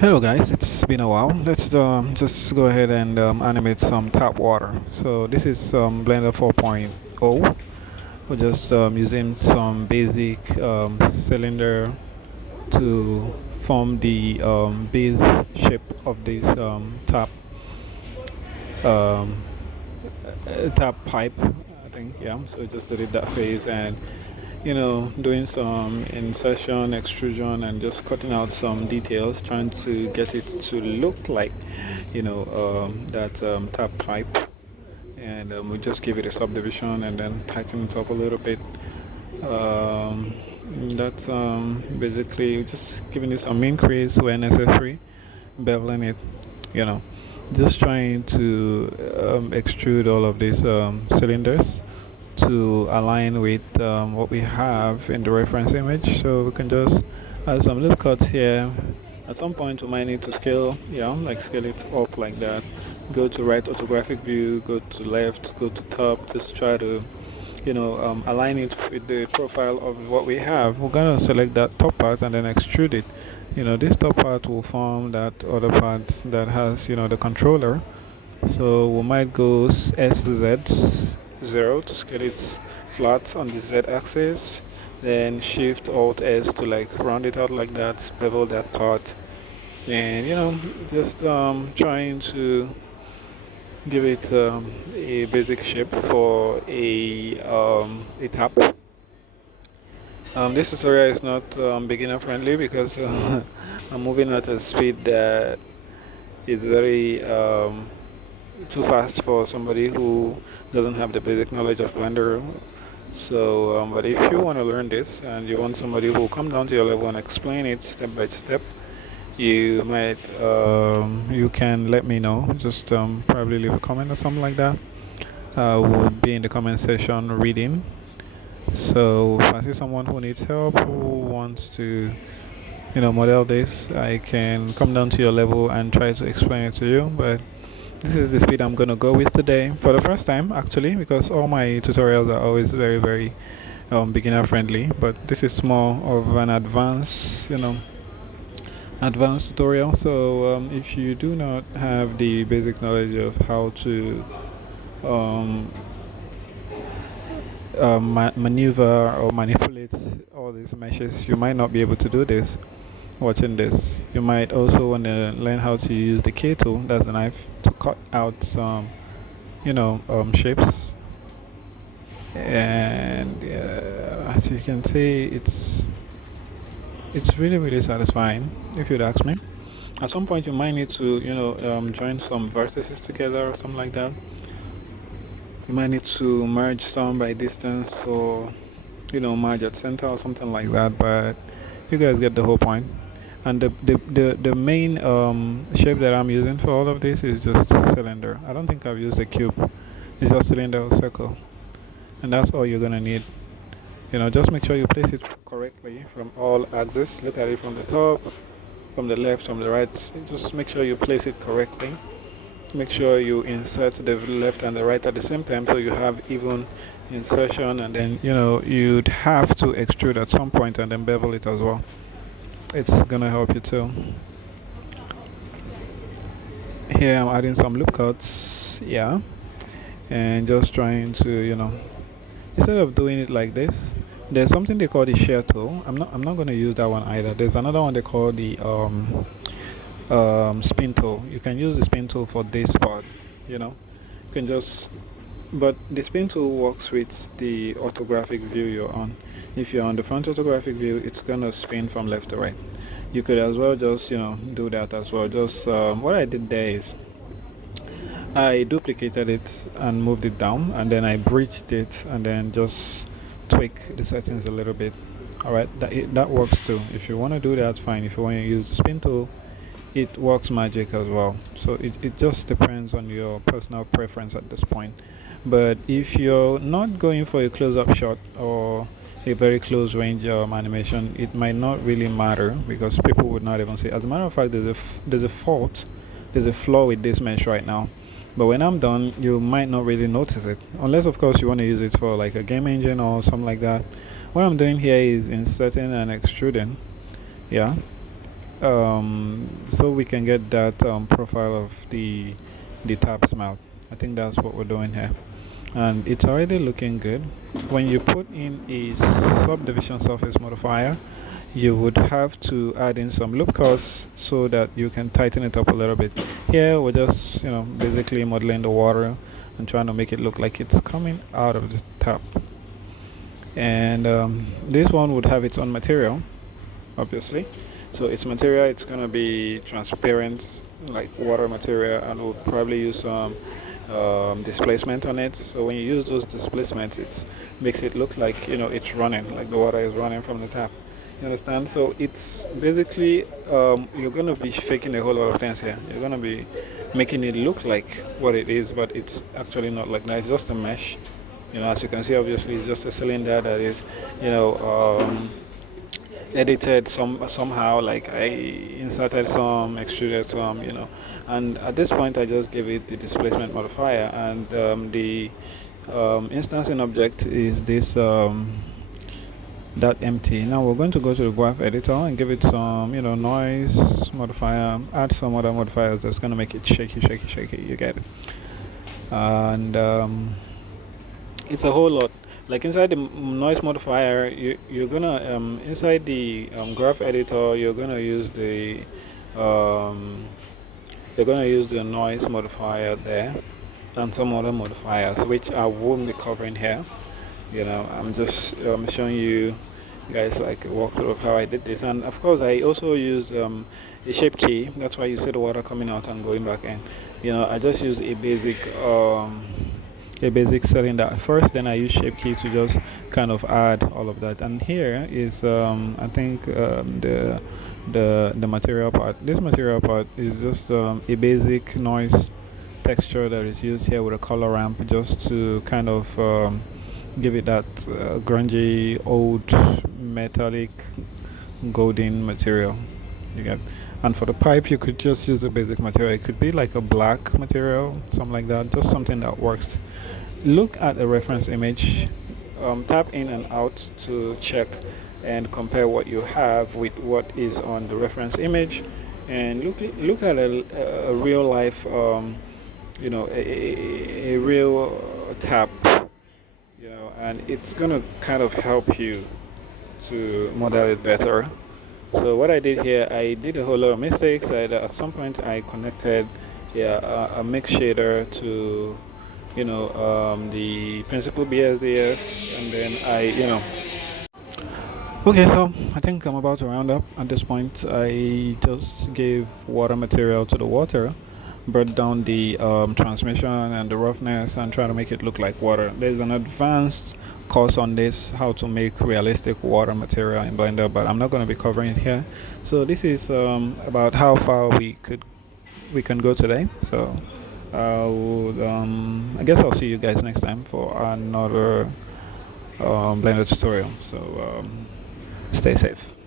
Hello guys, it's been a while. Let's just go ahead and animate some tap water. So this is Blender 4.0. We're just using some basic cylinder to form the base shape of this um, tap pipe. I think yeah. So just delete that phase and doing some insertion, extrusion, and just cutting out some details, trying to get it to look like, that tap pipe. And we just give it a subdivision and then tighten it up a little bit. Um, that's basically just giving it some increase where necessary, beveling it, you know, just trying to extrude all of these cylinders to align with what we have in the reference image. So we can just add some little cuts here. At some point we might need to scale, like scale it up like that. Go to right orthographic view, go to left, go to top, just try to align it with the profile of what we have. We're going to select that top part and then extrude it. This top part will form that other part that has the controller. So we might go SZ0 to scale it flat on the Z axis, then Shift Alt S to like round it out like that, bevel that part, and just trying to give it a basic shape for a tap. This tutorial is not beginner friendly because I'm moving at a speed that is very too fast for somebody who doesn't have the basic knowledge of Blender. So, but if you want to learn this and you want somebody who will come down to your level and explain it step by step, you can let me know. Just probably leave a comment or something like that. We'll be in the comment section reading. So if I see someone who needs help, who wants to, model this, I can come down to your level and try to explain it to you. But this is the speed I'm gonna go with today for the first time, actually, because all my tutorials are always very, very beginner friendly. But this is more of an advanced tutorial. So if you do not have the basic knowledge of how to um, maneuver or manipulate all these meshes, you might not be able to do this watching this. You might also want to learn how to use the K tool, that's a knife, to cut out some shapes. And as you can see, it's really, really satisfying, if you'd ask me. At some point you might need to join some vertices together or something like that. You might need to merge some by distance, or merge at center or something like that, but you guys get the whole point. And the main shape that I'm using for all of this is just cylinder. I don't think I've used a cube. It's just cylinder or circle, and that's all you're gonna need. Just make sure you place it correctly from all axes. Look at it from the top, from the left, from the right. Just make sure you place it correctly. Make sure you insert the left and the right at the same time, so you have even insertion, and then you'd have to extrude at some point and then bevel it as well. It's gonna help you too. Here I'm adding some loop cuts, yeah, and just trying to instead of doing it like this, there's something they call the share tool. I'm not going to use that one either. There's another one they call the spin tool. You can use the spin tool for this part. You can just, but the spin tool works with the orthographic view you're on. If you're on the front orthographic view, it's gonna spin from left to right. You could as well just do that as well. Just what I did there is I duplicated it and moved it down, and then I breached it and then just tweak the settings a little bit. All right, that works too. If you want to do that, fine. If you want to use the spin tool, it works magic as well. So it just depends on your personal preference at this point. But if you're not going for a close-up shot or a very close range animation, it might not really matter because people would not even see. As a matter of fact, there's a fault, there's a flaw with this mesh right now. But when I'm done, you might not really notice it, unless of course you want to use it for like a game engine or something like that. What I'm doing here is inserting and extruding, yeah. so we can get that profile of the tap's mouth. I think that's what we're doing here, and it's already looking good. When you put in a subdivision surface modifier, you would have to add in some loop cuts so that you can tighten it up a little bit. Here we're just basically modeling the water and trying to make it look like it's coming out of the tap. And this one would have its own material, obviously. So its material, it's going to be transparent like water material, and we'll probably use some displacement on it. So when you use those displacements, it makes it look like it's running, like the water is running from the tap. You understand? So it's basically you're going to be faking a whole lot of things here. You're going to be making it look like what it is, but it's actually not like that. It's just a mesh. As you can see, obviously, it's just a cylinder that is, edited somehow. Like I inserted some, extruded some, and at this point I just gave it the displacement modifier, and the instancing object is this that empty. Now we're going to go to the graph editor and give it some noise modifier, add some other modifiers that's going to make it shaky. You get it? And it's a whole lot. Like inside the noise modifier, you're gonna inside the graph editor, you're gonna use the noise modifier there, and some other modifiers which I won't be covering here. I'm just showing you guys like a walkthrough of how I did this, and of course I also use a shape key. That's why you see the water coming out and going back in. I just use a basic cylinder at first, then I use shape key to just kind of add all of that. And here is I think the material part. This material part is just a basic noise texture that is used here with a color ramp, just to kind of give it that grungy old metallic golden material. You get. And for the pipe, you could just use a basic material. It could be like a black material, something like that, just something that works. Look at the reference image, tap in and out to check and compare what you have with what is on the reference image, and look at a real life, a real tap, and it's gonna kind of help you to model it better. So what I did here, I did a whole lot of mistakes. At some point I connected a mix shader to the principal BSDF, and then okay, so I think I'm about to round up. At this point I just gave water material to the water, brought down the transmission and the roughness, and try to make it look like water. There's an advanced course on this, how to make realistic water material in Blender, but I'm not going to be covering it here. So this is about how far we can go today. So I guess I'll see you guys next time for another Blender tutorial. So stay safe.